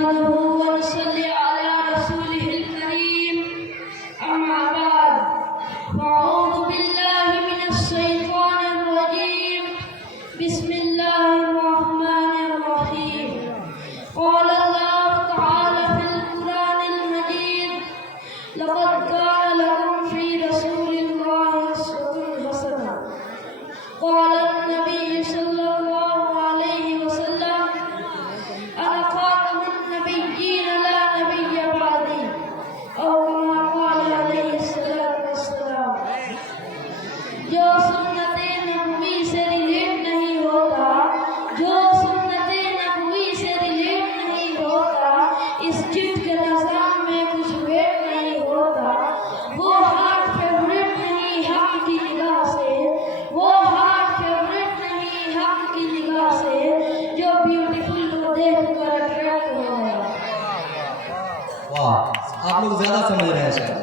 نحمده ونصلي على رسوله الكريم أما بعد فأعوذ بالله من الشيطان الرجيم بسم الله الرحمن الرحيم قال الله تعالى في القرآن المجيد لقد كان لكم في رسول الله أسوة حسنة قال النبي صلى الله عليه وسلم أنا خاتم النبيين لا نبي بعدي أو كما قال عليه الصلاة والسلام जो सुन्नते नबवी से रिलेट नहीं होता जो सुन्नते नबवी से रिलेट नहीं होता इस चिट के निज़ाम में कुछ वेट नहीं होता वो हार्ट फेवरेट नहीं हक की निगाह से वो हार्ट फेवरेट नहीं हक की निगाह से जो ब्यूटीफुल को देख कर अट्रैक्ट हो गया। वाह, आप लोग ज्यादा समझ रहे हैं शायद।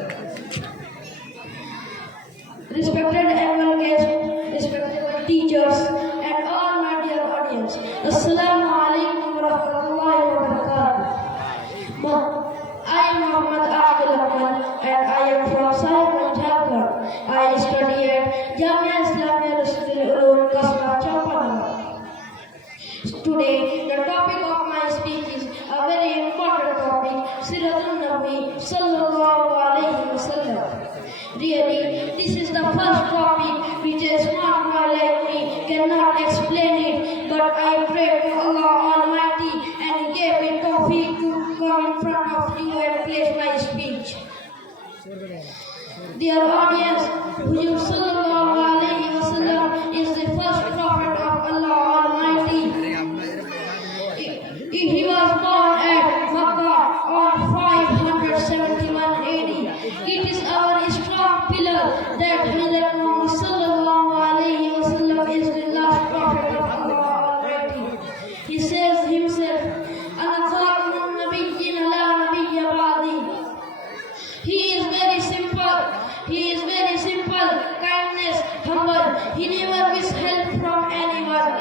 Respected annual guests, respected teachers, and all my dear audience, Assalamu alaikum wa rahmatullahi wa barakatuh. I am Muhammad Aqil Ahmad and I am from Sahibganj, Jharkhand. I study at Jamia Islamia Rasul Ulum Kasba Champanagar. Today, the topic of my speech is a very important topic, Siratul Nabi Sallallahu Alaihi Wasallam. Really, this is the first topic which a smart boy like me cannot explain it, but I pray to Allah Almighty and He gave me tawfiq to come in front of you and place my speech. Dear audience, Hujur Sallallahu Alaihi Wasallam is the first prophet of Allah Almighty. He was born at Makkah on 571 AD. It is our strong pillar that Hazrat Muhammad Sallallahu Alaihi Wasallam is the last prophet of Allah Almighty. He says himself, "Ana khatamun nabiyyin la nabiyya ba'di." He is very simple. He is very simple, kindness, humble. He never wishes help from anyone.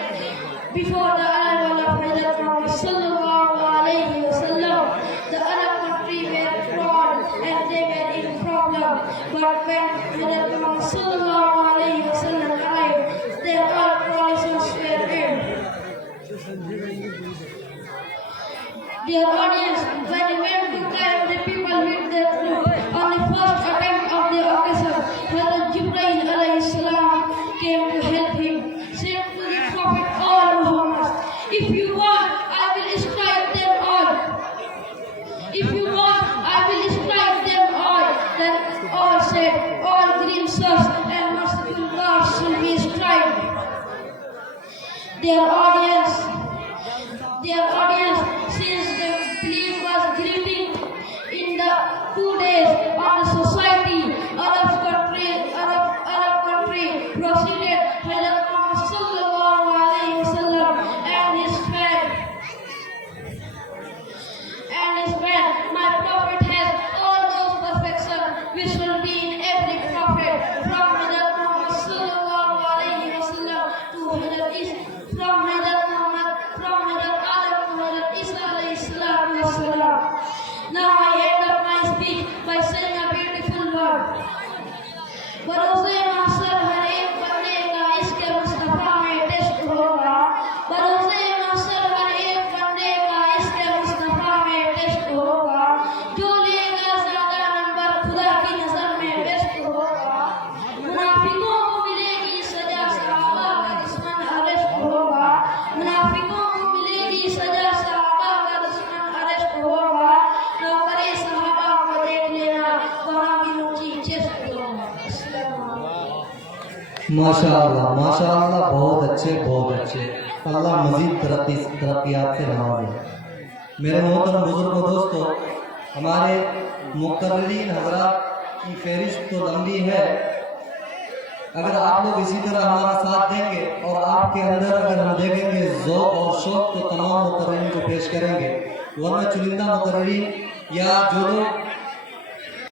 Before the arrival of Hazrat Muhammad Sallallahu Alaihi Wasallam, the Arab country were fraud and they were in problem. But when Hazrat Muhammad Sallallahu Alaihi Wasallam arrived, their all promises were ended. Dear audience, when he went to guide the people with their truth, on the first attempt of the occasion, Hazrat Jibreel alayhi salam came to help him, said to the Prophet, "Oh Muhammad, if you want, I will strike them all. If you want, I will strike them all." Then all said, "All green sons and merciful gods shall be struck." Dear audience, since the belief was greeting in the 2 days on the society, Arab country proceeded Hazrat Muhammad Sallallahu Alaihi Wasallam and his friend. My prophet has all those perfections which will be in every prophet, from Hazrat Muhammad Sallallahu Alaihi Wasallam to Hazrat Adam to Hazrat Isa alayhi salatu wassalam. Now I end up my speech by saying a beautiful word. भरोसे master हर एक बंदे का इसके मुस्तफा में test होगा। भरोसे master हर एक बंदे का इसके मुस्तफा में टेस्ट होगा। जो लेगा ज्यादा नंबर खुदा की नजर में बेस्ट होगा। मुनाफिकों को मिलेगी सजा, सहाबा का दुश्मन अरेस्ट होगा। मुनाफिकों को मिलेगी सजा, सहाबा का दुश्मन अरेस्ट होगा। नौकरे सहाबा को देख लेना, वहाँ भी ऊंची चेस्ट होगा। माशाअल्लाह, माशाअल्लाह, बहुत अच्छे, बहुत अच्छे। अल्लाह मजीद तरक्कियात से नवाजे। मेरे मोहतरम बुजुर्गों, दोस्तों, हमारे मुक़र्रिरीन हज़रात की फहरिस्त तो लंबी है। अगर आप लोग इसी तरह हमारा साथ देंगे और आपके अंदर अगर हम देखेंगे ज़ौक़ और शौक़, तो तमाम मुक़र्रिरीन को पेश करेंगे। वरना चुनिंदा मुक़र्रिरीन या जो लोग